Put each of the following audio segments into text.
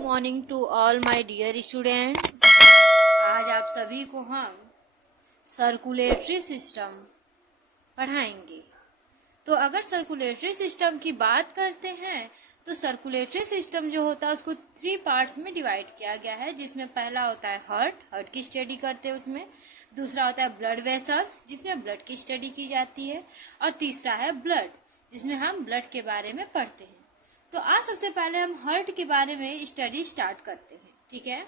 Morning to all my dear students. आज आप सभी को हम सर्कुलेटरी सिस्टम पढ़ाएंगे। तो अगर सर्कुलेटरी सिस्टम की बात करते हैं तो सर्कुलेटरी सिस्टम जो होता है उसको 3 पार्ट्स में डिवाइड किया गया है, जिसमें पहला होता है हार्ट की स्टडी करते हैं उसमें। दूसरा होता है ब्लड वेसल्स, जिसमें ब्लड की स्टडी की जाती है। और तीसरा है ब्लड, जिसमें हम ब्लड के बारे में पढ़ते हैं। तो आज सबसे पहले हम हार्ट के बारे में स्टडी स्टार्ट करते हैं, ठीक है।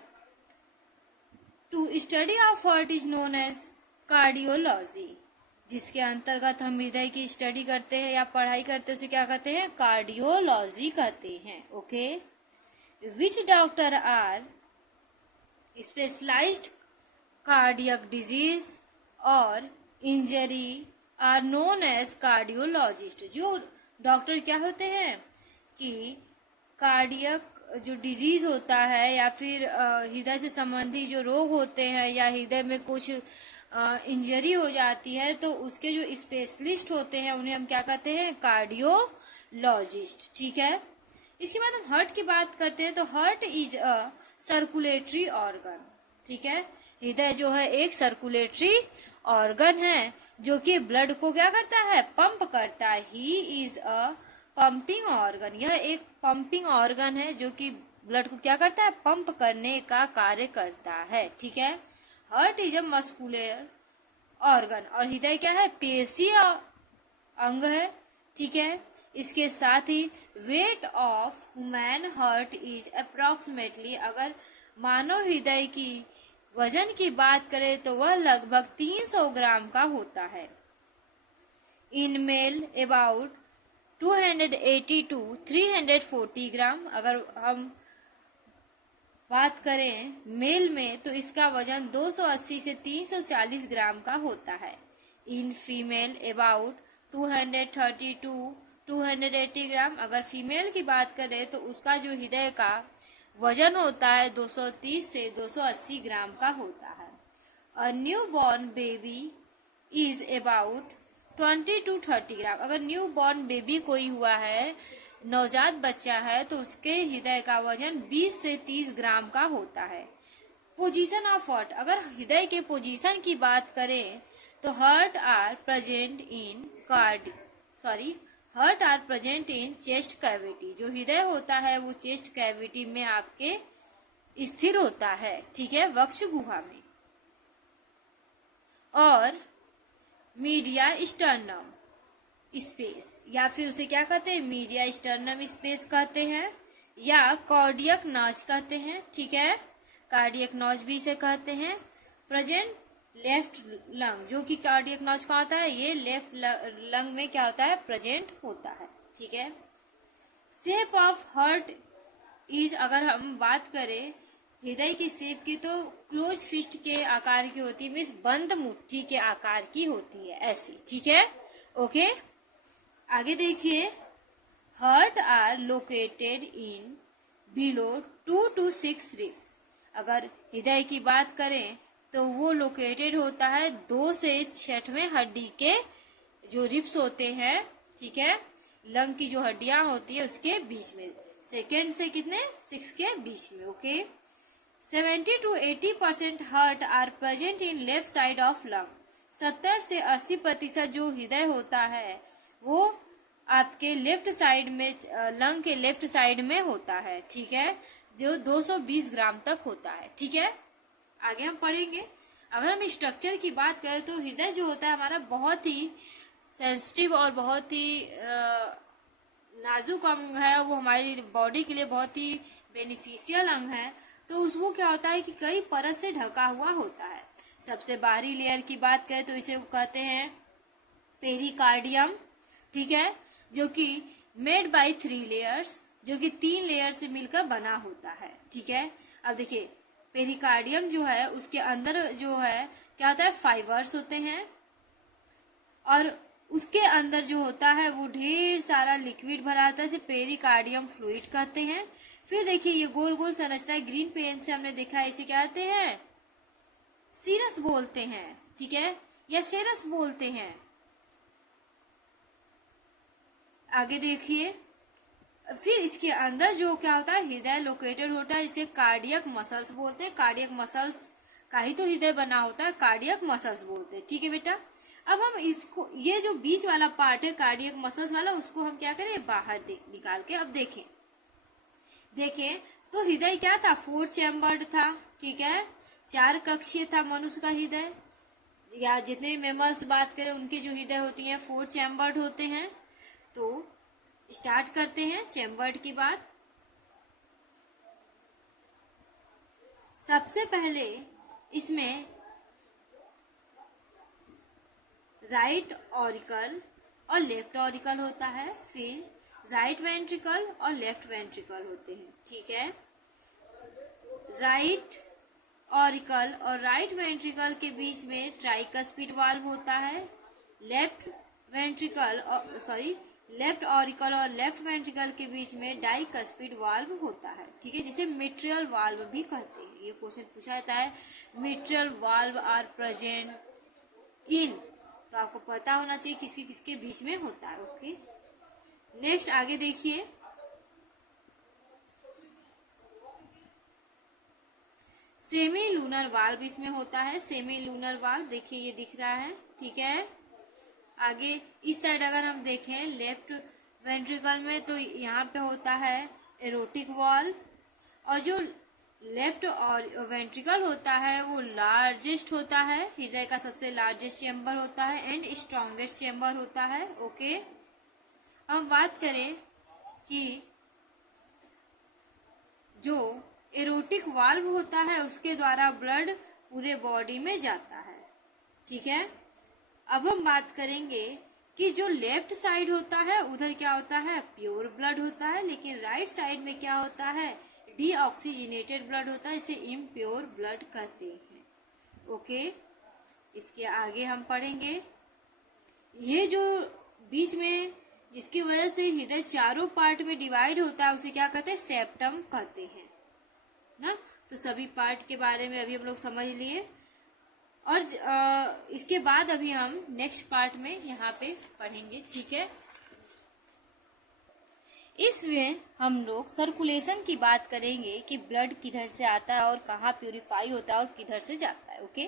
To study of heart is known as cardiology, जिसके अंतर्गत हम हृदय की स्टडी करते हैं या पढ़ाई करते हैं उसे क्या कहते हैं, कार्डियोलॉजी कहते हैं। Okay, which doctor are specialized cardiac disease और injury are known as cardiologist. जो डॉक्टर क्या होते हैं कि कार्डियक जो डिजीज होता है या फिर हृदय से संबंधी जो रोग होते हैं या हृदय में कुछ इंजरी हो जाती है तो उसके जो स्पेशलिस्ट होते हैं उन्हें हम क्या कहते हैं, कार्डियोलॉजिस्ट। ठीक है, इसके बाद हम हार्ट की बात करते हैं। तो heart is a circulatory organ. ठीक है, हृदय जो है एक सर्कुलेटरी ऑर्गन है जो कि ब्लड को क्या करता है, पंप करता है। He is a pumping organ, यह एक पंपिंग ऑर्गन है जो कि ब्लड को क्या करता है, पंप करने का कार्य करता है। ठीक है, heart is a muscular organ और हृदय क्या है, पेशीय अंग है। ठीक है, इसके साथ ही weight of human heart is approximately, अगर मानव हृदय की वजन की बात करें तो वह लगभग 300 ग्राम का होता है। इन मेल अबाउट 280 to 340 ग्राम। अगर हम बात करें मेल में तो इसका वजन 280 से 340 ग्राम का होता है। इन फीमेल अबाउट 230 to 280 ग्राम। अगर फीमेल की बात करें तो उसका जो हृदय का वजन होता है 230 से 280 ग्राम का होता है। A new born baby is about 20 to 30 ग्राम। अगर न्यू बॉर्न बेबी कोई हुआ है, नवजात बच्चा है, तो उसके हृदय का वजन 20 से 30 ग्राम का होता है। पोजीशन ऑफ हार्ट, अगर हृदय के पोजीशन की बात करें तो heart are present in chest cavity. जो हृदय होता है वो चेस्ट कैविटी में आपके स्थिर होता है। ठीक है, वक्ष गुहा में। और मीडिया स्टर्नम स्पेस, या फिर उसे क्या कहते हैं, मीडिया स्टर्नम स्पेस कहते हैं या कार्डियक नॉच कहते हैं। ठीक है, कार्डियक नॉच भी इसे कहते हैं। प्रेजेंट लेफ्ट लंग, जो कि कार्डियक नॉच का होता है, ये लेफ्ट लंग में क्या होता है, प्रेजेंट होता है। ठीक है, शेप ऑफ हार्ट इज, अगर हम बात करें हृदय की शेप की तो क्लोज फिस्ट के आकार की होती है, मीन्स बंद मुट्ठी के आकार की होती है, ऐसी। ठीक है, ओके, आगे देखिए। Heart are located in below 2 to 6 ribs. अगर हृदय की बात करें तो वो लोकेटेड होता है 2 से 6वें हड्डी के जो रिब्स होते हैं। ठीक है, लंग की जो हड्डियां होती है उसके बीच में, सेकेंड से कितने, 6 के बीच में। Okay, 70 to 80% heart are present in left side of lung. 70 से 80% जो हृदय होता है वो आपके लेफ्ट साइड में, लंग के लेफ्ट साइड में होता है। ठीक है, जो 220 ग्राम तक होता है। ठीक है, आगे हम पढ़ेंगे। अगर हम स्ट्रक्चर की बात करें तो हृदय जो होता है हमारा बहुत ही सेंसिटिव और बहुत ही नाजुक अंग है, वो हमारी बॉडी के लिए बहुत ही बेनिफिशियल अंग है। तो उसको क्या होता है कि कई परत से ढका हुआ होता है। सबसे बाहरी लेयर की बात करें तो इसे कहते हैं पेरिकार्डियम। ठीक है, जो कि मेड बाय 3 लेयर्स, जो कि 3 लेयर से मिलकर बना होता है। ठीक है, अब देखिए पेरिकार्डियम जो है उसके अंदर जो है क्या होता है, फाइबर्स होते हैं और उसके अंदर जो होता है वो ढेर सारा लिक्विड भरा होता है, इसे पेरिकार्डियम फ्लूइड कहते हैं। फिर देखिए ये गोल गोल संरचना ग्रीन पेन से हमने देखा है, इसे क्या कहते हैं, सीरस बोलते हैं। ठीक है, या सेरस बोलते हैं। आगे देखिए, फिर इसके अंदर जो क्या होता है, हृदय लोकेटेड होता है, इसे कार्डियक मसल्स बोलते हैं। कार्डियक मसल्स का ही तो हृदय बना होता है, कार्डियक मसल्स बोलते हैं। ठीक है बेटा, अब हम इसको, ये जो बीच वाला पार्ट है कार्डियक मसल्स वाला, उसको हम क्या करें, बाहर निकाल के अब देखें तो हृदय क्या था, 4 चैम्बर्ड था। ठीक है, 4 कक्षीय था मनुष्य का हृदय, या जितने भी मेमल्स बात करें उनके जो हृदय होती हैं 4 चैम्बर्ड होते हैं। तो स्टार्ट करते हैं चैम्बर्ड की बात। सबसे पहले इसमें राइट ऑरिकल और लेफ्ट ऑरिकल होता है, फिर राइट वेंट्रिकल और लेफ्ट वेंट्रिकल होते हैं। ठीक है, राइट ऑरिकल और राइट वेंट्रिकल के बीच में ट्राइकस्पिड वाल्व होता है। लेफ्ट वेंट्रिकल लेफ्ट ऑरिकल और लेफ्ट वेंट्रिकल के बीच में डाइकस्पिड वाल्व होता है। ठीक है, जिसे मिट्रियल वाल्व भी कहते हैं। ये क्वेश्चन पूछा जाता है, मिट्रियल वाल्व आर प्रेजेंट इन, तो आपको पता होना चाहिए किसके किसके बीच में होता है। ओके, नेक्स्ट आगे देखिए, सेमी लूनर वाल्व इसमें होता है। सेमी लूनर वाल्व देखिए ये दिख रहा है। ठीक है, आगे इस साइड अगर हम देखें लेफ्ट वेंट्रिकल में, तो यहाँ पे होता है एरोटिक वाल्व, और जो लेफ्ट और वेंट्रिकल होता है वो लार्जेस्ट होता है, हृदय का सबसे लार्जेस्ट चेम्बर होता है एंड स्ट्रॉन्गेस्ट चेम्बर होता है। ओके, अब बात करें कि जो एरोटिक वाल्व होता है उसके द्वारा ब्लड पूरे बॉडी में जाता है। ठीक है, अब हम बात करेंगे कि जो लेफ्ट साइड होता है उधर क्या होता है, प्योर ब्लड होता है, लेकिन राइट साइड में क्या होता है, डीऑक्सीजनेटेड ब्लड होता है, इसे इम्प्योर ब्लड कहते हैं। ओके, इसके आगे हम पढ़ेंगे, ये जो बीच में जिसकी वजह से हृदय चारों पार्ट में डिवाइड होता है उसे क्या कहते हैं, सेप्टम कहते हैं ना। तो सभी पार्ट के बारे में अभी हम लोग समझ लिए, और इसके बाद अभी हम नेक्स्ट पार्ट में यहाँ पे पढ़ेंगे। ठीक है, इसमें हम लोग सर्कुलेशन की बात करेंगे कि ब्लड किधर से आता है और कहाँ प्यूरिफाई होता है और किधर से जाता है। ओके,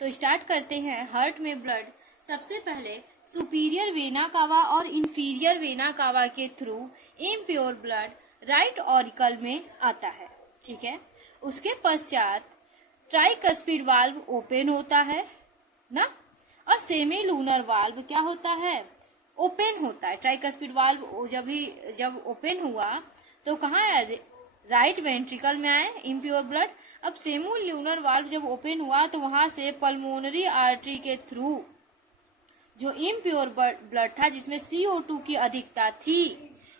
तो स्टार्ट करते हैं। हार्ट में ब्लड सबसे पहले सुपीरियर वेना कावा और इंफीरियर वेना कावा के through impure blood right auricle में आता है। ठीक है, उसके पश्चात ट्राइकस्पिड वाल्व ओपन होता है ना, और सेमी लूनर वाल्व क्या होता है, ओपन होता है। ट्राइकस्पिड वाल्व जब ओपन हुआ तो कहाँ है, राइट वेंट्रिकल में आए इम्प्योर ब्लड। अब सेमी लूनर वाल्व जब ओपन हुआ तो वहां से पल्मोनरी आर्टरी के थ्रू जो इम्प्योर ब्लड था जिसमें CO2 की अधिकता थी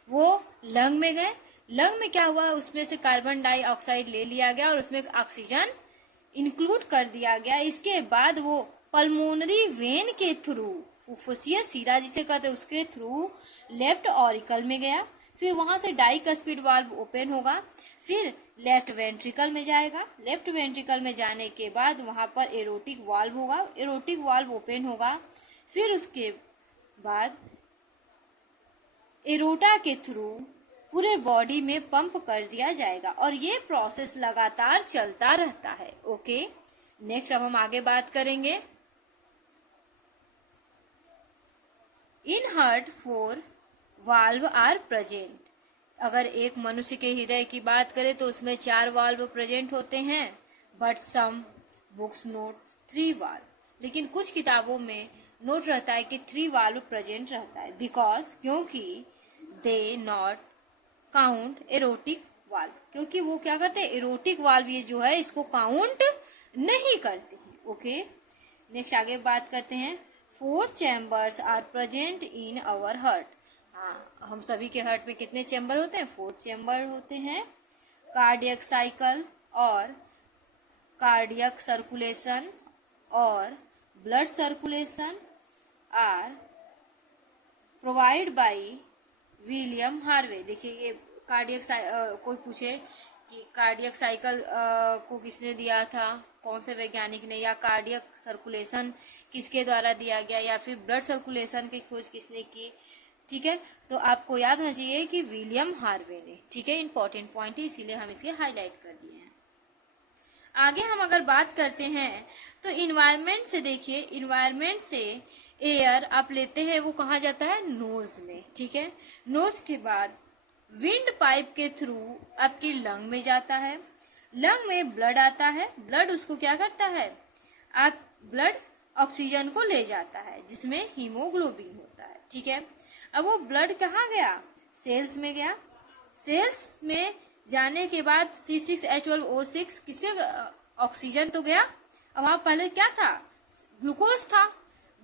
वो लंग में गए। लंग में क्या हुआ, उसमें से कार्बन डाइऑक्साइड ले लिया गया और उसमें ऑक्सीजन इंक्लूड कर दिया गया। इसके बाद वो पल्मोनरी वेन के थ्रू, फुफ्फुसीय सीरा जिसे कहते हैं, उसके थ्रू लेफ्ट ऑरिकल में गया। फिर वहां से डाइकस्पिड वाल्व ओपन होगा, फिर लेफ्ट वेंट्रिकल में जाएगा। लेफ्ट वेंट्रिकल में जाने के बाद वहां पर एरोटिक वाल्व होगा, एरोटिक वाल्व ओपन होगा। फिर उसके बाद एरोटा के थ्रू पूरे बॉडी में पंप कर दिया जाएगा और ये प्रोसेस लगातार चलता रहता है। ओके, नेक्स्ट अब हम आगे बात करेंगे। In heart 4 valve are present. अगर एक मनुष्य के हृदय की बात करें तो उसमें 4 वाल्व प्रेजेंट होते हैं, but some books note 3 valve, लेकिन कुछ किताबों में नोट रहता है कि 3 वाल्व प्रेजेंट रहता है, बिकॉज क्योंकि they not count aortic valve, क्योंकि वो क्या करते हैं, एरोटिक वाल्व ये जो है इसको काउंट नहीं करते हैं। ओके, नेक्स्ट आगे बात करते हैं। 4 chambers are present in our heart. हाँ, हम सभी के हार्ट में कितने चैम्बर होते हैं, 4 चैम्बर होते हैं। कार्डियक साइकिल और कार्डियक सर्कुलेशन और blood circulation are provide by William Harvey. देखिए ये कार्डियक कोई पूछे कि कार्डियक साइकिल को किसने दिया था, कौन से वैज्ञानिक ने, या कार्डियक सर्कुलेशन किसके द्वारा दिया गया, या फिर ब्लड सर्कुलेशन की खोज किसने की, ठीक है, तो आपको याद होना चाहिए कि विलियम हार्वे ने, ठीक है, इंपॉर्टेंट पॉइंट है इसीलिए हम इसे हाईलाइट कर दिए हैं। आगे हम अगर बात करते हैं तो इन्वायरमेंट से, देखिए इन्वायरमेंट से एयर आप लेते हैं वो कहाँ जाता है, नोज में, ठीक है। नोज के बाद विंड पाइप के थ्रू आपकी लंग में जाता है, लंग में ब्लड आता है, ब्लड उसको क्या करता है, आप ब्लड ऑक्सीजन को ले जाता है जिसमें हीमोग्लोबिन होता है, ठीक है। अब वो ब्लड कहाँ गया, सेल्स में गया, सेल्स में जाने के बाद C6H12O6 किससे, ऑक्सीजन तो गया। अब वहां पहले क्या था, ग्लूकोज था,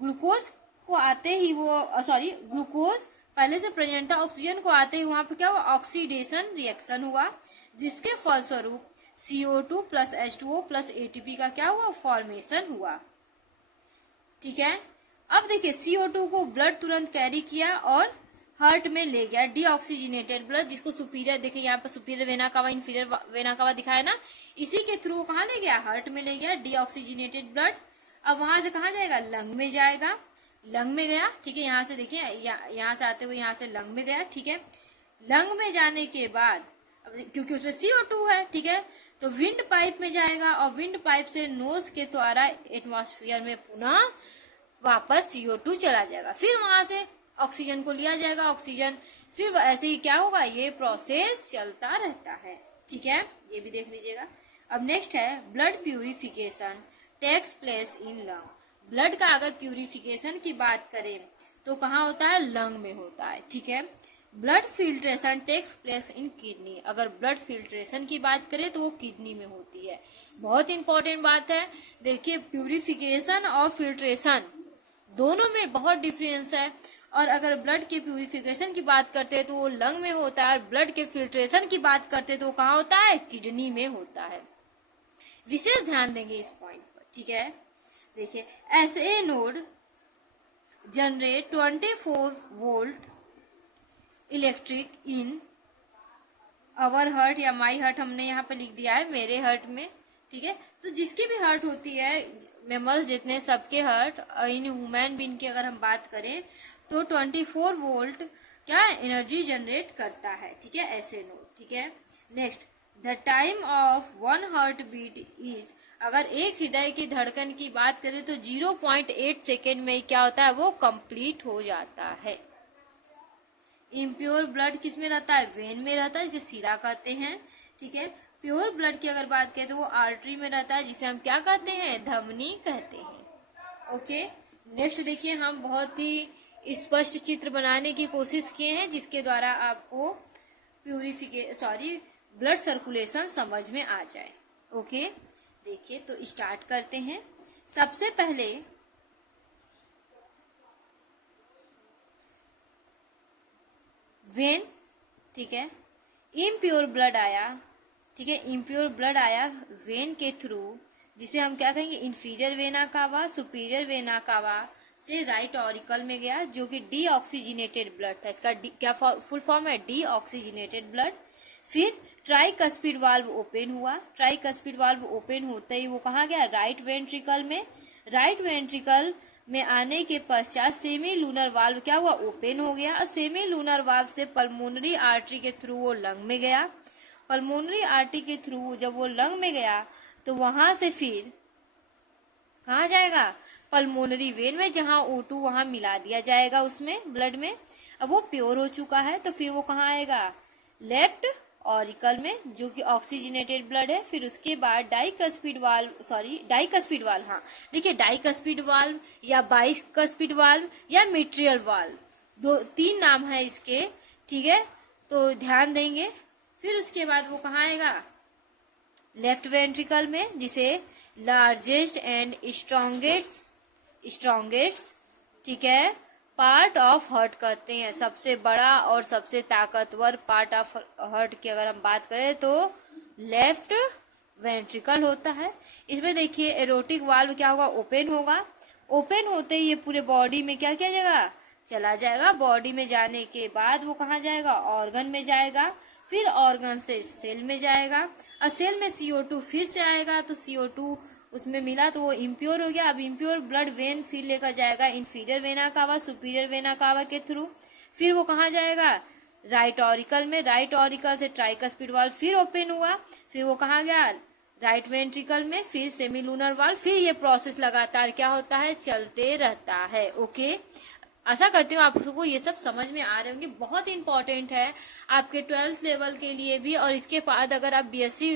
ग्लूकोज को आते ही वो ग्लूकोज पहले से प्रेजेंट था, ऑक्सीजन को आते ही वहां पे क्या हुआ, ऑक्सीडेशन रिएक्शन हुआ जिसके फलस्वरूप CO2 plus H2O plus ATP का क्या हुआ, फॉर्मेशन हुआ, ठीक है। अब देखिए CO2 को ब्लड तुरंत कैरी किया और हार्ट में ले गया, डीऑक्सीजनेटेड ब्लड, जिसको सुपीरियर, देखिए यहाँ पर superior vena cava inferior vena कावा दिखाया ना, इसी के थ्रू कहाँ ले गया, हार्ट में ले गया डीऑक्सीजनेटेड ब्लड। अब वहां से कहाँ जाएगा, लंग में जाएगा, लंग में गया, ठीक है, यहाँ से देखिए यहाँ से आते हुए यहाँ से लंग में गया, ठीक है। लंग में जाने के बाद क्योंकि उसमें CO2 है, ठीक है, तो विंड पाइप में जाएगा और विंड पाइप से नोज के द्वारा एटमॉस्फेयर में पुनः वापस CO2 चला जाएगा, फिर वहां से ऑक्सीजन को लिया जाएगा, ऑक्सीजन, फिर ऐसे ही क्या होगा, ये प्रोसेस चलता रहता है, ठीक है, ये भी देख लीजिएगा। अब नेक्स्ट है blood purification takes place in lung. Blood का अगर प्यूरिफिकेशन की बात करें तो कहाँ होता है, लंग में होता है, ठीक है। Blood filtration takes place in kidney. अगर ब्लड फिल्ट्रेशन की बात करें तो वो किडनी में होती है, बहुत इंपॉर्टेंट बात है। देखिए प्यूरिफिकेशन और फिल्ट्रेशन दोनों में बहुत डिफरेंस है, और अगर ब्लड के प्यूरिफिकेशन की बात करते हैं तो वो लंग में होता है, और ब्लड के फिल्ट्रेशन की बात करते हैं तो वो कहाँ होता है, किडनी में होता है। विशेष ध्यान देंगे इस पॉइंट पर, ठीक है। देखिए SA node generate 24 volt electric in our heart या माई हार्ट, हमने यहाँ पे लिख दिया है मेरे हार्ट में, ठीक है। तो जिसकी भी हार्ट होती है, मेमल्स जितने सबके हार्ट, इन ह्यूमन बीइंग की अगर हम बात करें तो 24 वोल्ट क्या एनर्जी जनरेट करता है, ठीक है, ऐसे नोड, ठीक है। Next the time of one heart beat is, अगर एक हृदय की धड़कन की बात करें तो 0.8 सेकेंड में क्या होता है, वो कंप्लीट हो जाता है। इम्प्योर ब्लड किस में रहता है, वेन में रहता है, जिसे सीरा कहते हैं, ठीक है। प्योर ब्लड की अगर बात करें तो वो आर्टरी में रहता है, जिसे हम क्या कहते हैं, धमनी कहते हैं, ओके। नेक्स्ट देखिए हम बहुत ही स्पष्ट चित्र बनाने की कोशिश किए हैं जिसके द्वारा आपको ब्लड सर्कुलेशन समझ में आ जाए, ओके। देखिए तो स्टार्ट करते हैं। सबसे पहले वेन, ठीक है, इम्प्योर ब्लड आया, ठीक है, इम्प्योर ब्लड आया वेन के थ्रू, जिसे हम क्या कहेंगे, इंफीरियर वेना कावा, सुपीरियर वेना कावा से राइट ऑरिकल में गया, जो कि डीऑक्सीजनेटेड ब्लड था, इसका क्या फुल फॉर्म है, डीऑक्सीजनेटेड ब्लड। फिर ट्राइकस्पिड वाल्व ओपन हुआ, ट्राइकस्पिड वाल्व ओपन होते ही वो कहाँ गया, राइट वेंट्रिकल में, राइट वेंट्रिकल में आने के पश्चात सेमी लूनर वाल्व क्या हुआ, ओपन हो गया, और सेमी लूनर वाल्व से पल्मोनरी आर्टरी के थ्रू वो लंग में गया, पल्मोनरी आर्टरी के थ्रू जब वो लंग में गया तो वहां से फिर कहाँ जाएगा, पल्मोनरी वेन में, जहां O2 वहां मिला दिया जाएगा उसमें ब्लड में। अब वो प्योर हो चुका है तो फिर वो कहाँ आएगा, लेफ्ट ऑरिकल में, जो कि ऑक्सीजनेटेड ब्लड है। फिर उसके बाद डाइकस्पिड वाल्व, हाँ देखिए डाइकस्पिड वाल्व या बाइकस्पिड वाल्व या मिट्रियल वाल्व, 3 नाम है इसके, ठीक है, तो ध्यान देंगे। फिर उसके बाद वो कहाँ आएगा, लेफ्ट वेंट्रिकल में, जिसे लार्जेस्ट एंड स्ट्रॉन्गेस्ट, ठीक है, पार्ट ऑफ हार्ट कहते हैं। सबसे बड़ा और सबसे ताकतवर पार्ट ऑफ हार्ट की अगर हम बात करें तो लेफ्ट वेंट्रिकल होता है। इसमें देखिए एरोटिक वाल्व क्या होगा, ओपन होगा, ओपन होते ही ये पूरे बॉडी में क्या किया जाएगा, चला जाएगा। बॉडी में जाने के बाद वो कहाँ जाएगा, ऑर्गन में जाएगा, फिर ऑर्गन से सेल में जाएगा, और सेल में CO2 फिर से आएगा, तो CO2 उसमें मिला तो वो इम्प्योर हो गया। अब इम्प्योर ब्लड वेन फिर लेकर जाएगा इंफीरियर वेना कावा, सुपीरियर वेना कावा के थ्रू, फिर वो कहाँ जाएगा, राइट ऑरिकल में, राइट ऑरिकल से ट्राइकस्पिड वाल्व फिर ओपन हुआ, फिर वो कहाँ गया, राइट वेंट्रिकल में, फिर सेमीलूनर वाल्व, फिर ये प्रोसेस लगातार क्या होता है, चलते रहता है। ओके, आशा करती हूँ आप सबको ये सब समझ में आ रहे होंगे। बहुत इंपॉर्टेंट है आपके 12th लेवल के लिए भी, और इसके बाद अगर आप बीएससी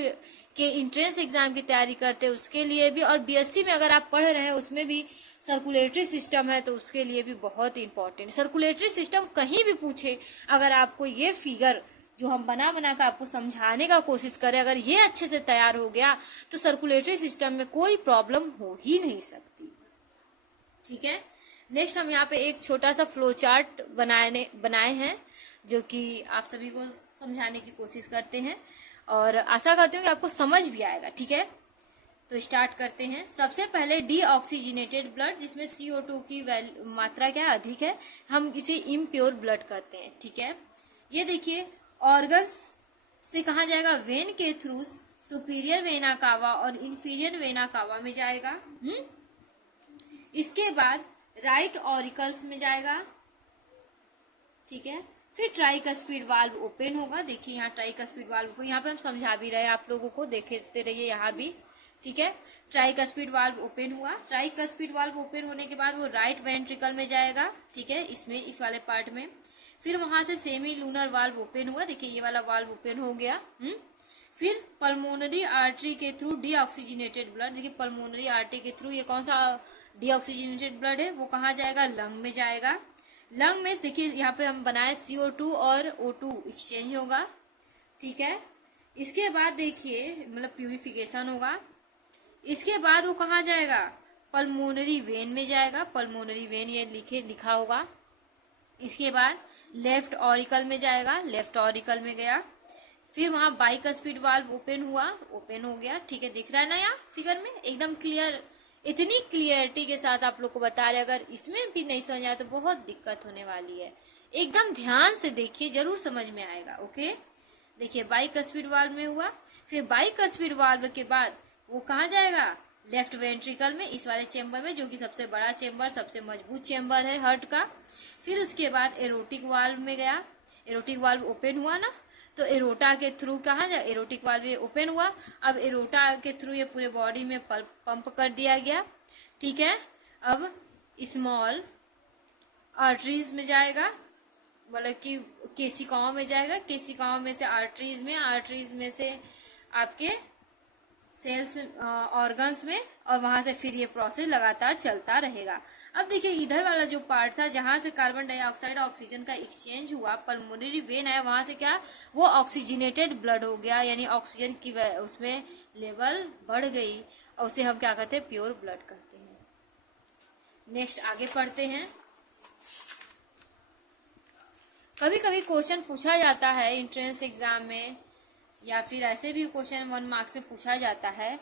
के इंट्रेंस एग्जाम की तैयारी करते हैं उसके लिए भी, और बीएससी में अगर आप पढ़ रहे हैं उसमें भी सर्कुलेटरी सिस्टम है तो उसके लिए भी बहुत इंपॉर्टेंट। सर्कुलेटरी सिस्टम कहीं भी पूछे, अगर आपको ये फिगर जो हम बना बना कर आपको समझाने का कोशिश करें, अगर ये अच्छे से तैयार हो गया तो सर्कुलेटरी सिस्टम में कोई प्रॉब्लम हो ही नहीं सकती। ठीक है, नेक्स्ट हम यहाँ पे एक छोटा सा फ्लो चार्ट बनाए हैं जो कि आप सभी को समझाने की कोशिश करते हैं, और आशा करती हूँ कि आपको समझ भी आएगा। ठीक है, तो स्टार्ट करते हैं। सबसे पहले डीऑक्सीजनेटेड ब्लड, जिसमें CO2 की मात्रा क्या अधिक है, हम इसे इम्प्योर ब्लड कहते हैं। ठीक है, ये देखिए ऑर्गन्स से कहाँ जाएगा, वेन के थ्रू सुपीरियर वेना कावा और इंफीरियर वेना कावा में जाएगा। इसके बाद राइट ऑरिकल्स में जाएगा। ठीक है, फिर ट्राइकस्पिड वाल्व ओपन होगा। देखिए यहाँ ट्राइकस्पिड वाल्व को यहाँ पे हम समझा भी रहे हैं, आप लोगों को देखते रहिए यहाँ भी। ठीक है, ट्राइकस्पिड वाल्व ओपन हुआ। ट्राइकस्पिड वाल्व ओपन होने के बाद वो राइट वेंट्रिकल में जाएगा। ठीक है, इसमें इस वाले पार्ट में। फिर वहां से सेमी लूनर वाल्व ओपन हुआ। देखिए ये वाला वाल्व ओपन हो गया। फिर पल्मोनरी आर्टरी के थ्रू डीऑक्सीजनेटेड ब्लड, देखिए पल्मोनरी आर्टरी के थ्रू ये कौन सा डीऑक्सीजनेटेड ब्लड है, वो कहाँ जाएगा, लंग में जाएगा। लंग में देखिए यहाँ पे हम बनाए CO2 और O2 एक्सचेंज होगा। ठीक है, इसके बाद देखिए मतलब प्यूरिफिकेशन होगा। इसके बाद वो कहाँ जाएगा, पल्मोनरी वेन में जाएगा। पल्मोनरी वेन ये लिखा होगा। इसके बाद लेफ्ट ऑरिकल में जाएगा, लेफ्ट ऑरिकल में गया। फिर वहां बाइकस्पिड वाल्व ओपन हुआ, ओपन हो गया। ठीक है, दिख रहा है ना यहाँ फिगर में, एकदम क्लियर, इतनी क्लियरिटी के साथ आप लोग को बता रहे। अगर इसमें भी नहीं समझ आया तो बहुत दिक्कत होने वाली है, एकदम ध्यान से देखिए, जरूर समझ में आएगा। ओके, देखिए बाइकस्पिड वाल्व में हुआ। फिर बाइकस्पिड वाल्व के बाद वो कहाँ जाएगा, लेफ्ट वेंट्रिकल में, इस वाले चेम्बर में, जो कि सबसे बड़ा चेम्बर, सबसे मजबूत चेम्बर है हार्ट का। फिर उसके बाद एरोटिक वाल्व में गया। एरोटिक वाल्व ओपन हुआ ना, तो एरोटा के थ्रू कहाँ जाए, एरोटिक वाल्व ये ओपन हुआ। अब एरोटा के थ्रू ये पूरे बॉडी में पंप कर दिया गया। ठीक है, अब स्मॉल आर्टरीज में जाएगा, मतलब कि केशिकाओं में जाएगा। केशिकाओं में से आर्टरीज में, आर्टरीज में से आपके सेल्स ऑर्गन्स में, और वहां से फिर ये प्रोसेस लगातार चलता रहेगा। अब देखिए इधर वाला जो पार्ट था जहां से कार्बन डाइऑक्साइड ऑक्सीजन का एक्सचेंज हुआ, पल्मोनरी वेन है, वहां से क्या, वो ऑक्सीजनेटेड ब्लड हो गया, यानी ऑक्सीजन की उसमें लेवल बढ़ गई, और उसे हम क्या कहते हैं, प्योर ब्लड कहते हैं। नेक्स्ट आगे पढ़ते हैं। कभी कभी क्वेश्चन पूछा जाता है एंट्रेंस एग्जाम में, या फिर ऐसे भी क्वेश्चन 1 मार्क से पूछा जाता है,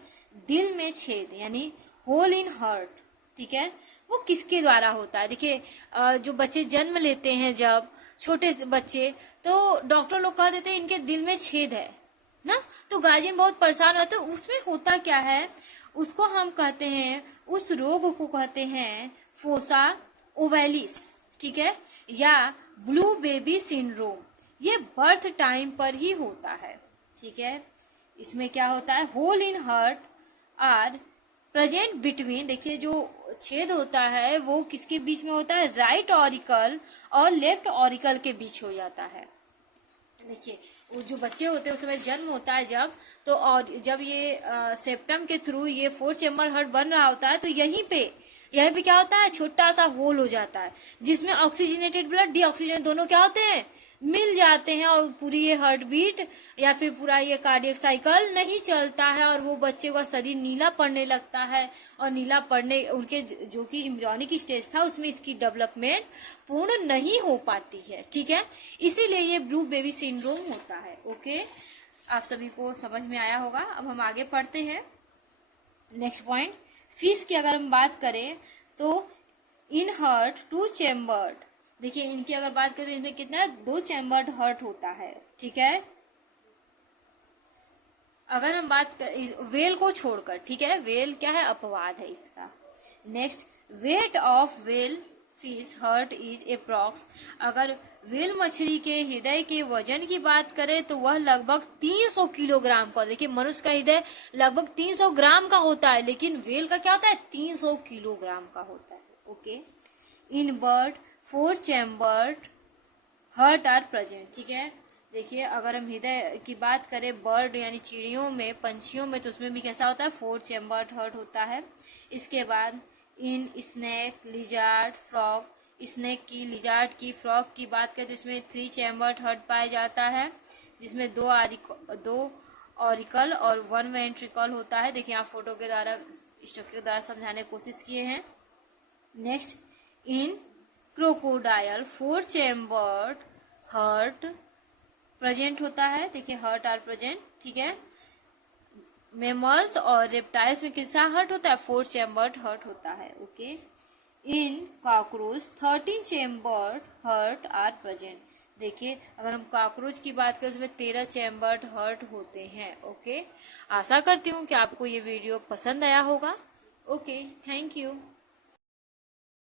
दिल में छेद यानी होल इन हार्ट, ठीक है, वो किसके द्वारा होता है। देखिए जो बच्चे जन्म लेते हैं, जब छोटे से बच्चे, तो डॉक्टर लोग कह देते हैं इनके दिल में छेद है ना, तो गार्जियन बहुत परेशान होते हैं। उसमें होता क्या है, उसको हम कहते हैं, उस रोग को कहते हैं फोसा ओवेलिस, ठीक है, या ब्लू बेबी सिंड्रोम। ये बर्थ टाइम पर ही होता है। ठीक है, इसमें क्या होता है, hole in heart are present between, देखिए जो छेद होता है वो किसके बीच में होता है, राइट ऑरिकल और लेफ्ट ऑरिकल के बीच हो जाता है। देखिए वो जो बच्चे होते हैं उस समय जन्म होता है जब, तो और जब ये सेप्टम के थ्रू ये 4 चेम्बर हार्ट बन रहा होता है, तो यहीं पे क्या होता है, छोटा सा होल हो जाता है, जिसमें ऑक्सीजनेटेड ब्लड, डीऑक्सीजन दोनों क्या होते हैं, मिल जाते हैं, और पूरी ये हार्ट बीट या फिर पूरा ये कार्डियक साइकिल नहीं चलता है, और वो बच्चे का शरीर नीला पड़ने लगता है, और नीला पड़ने उनके जो कि एम्ब्रियोनिक स्टेज था उसमें इसकी डेवलपमेंट पूर्ण नहीं हो पाती है। ठीक है, इसीलिए ये ब्लू बेबी सिंड्रोम होता है। ओके, आप सभी को समझ में आया होगा। अब हम आगे पढ़ते हैं। नेक्स्ट पॉइंट, फिश की अगर हम बात करें तो इन हार्ट 2 चेम्बर्ड, देखिए इनकी अगर बात करें तो इसमें कितना 2 चेम्बर्ड हार्ट होता है। ठीक है, अगर हम बात कर वेल को छोड़कर, ठीक है, वेल क्या है, अपवाद है इसका। Next, weight of well fish heart is approx, अगर व्हेल मछली के हृदय के वजन की बात करें तो वह लगभग 300 किलोग्राम का। देखिए मनुष्य का हृदय लगभग 300 ग्राम का होता है, लेकिन व्हेल का क्या होता है 300 किलोग्राम का होता है। Okay. In bird 4 chambered heart are present, ठीक है। देखिए अगर हम हृदय की बात करें बर्ड यानी चिड़ियों में, पंछियों में, तो उसमें भी कैसा होता है 4 चैम्बर्ड हार्ट होता है। इसके बाद इन स्नेक लिजार्ड फ्रॉग, स्नेक की, लिजार्ड की, फ्रॉग की बात करें तो इसमें 3 चैम्बर्ड हार्ट पाया जाता है, जिसमें 2 ऑरिकल और 1 वेंट्रिकल होता है। देखिए आप फोटो के द्वारा, स्ट्रक्चर के द्वारा समझाने की कोशिश किए हैं। Next in crocodile 4 chambered heart present होता है। देखिए हार्ट आर प्रेजेंट, ठीक है। मेमल्स और रेप्टाइल्स में कितना हार्ट होता है 4 चैम्बर्ड हार्ट होता है। Okay. In cockroach 13 chambered heart are present. देखिए अगर हम कॉकरोच की बात करें उसमें 13 चैम्बर्ड हार्ट होते हैं। ओके। आशा करती हूँ कि आपको ये वीडियो पसंद आया होगा। Okay, thank you.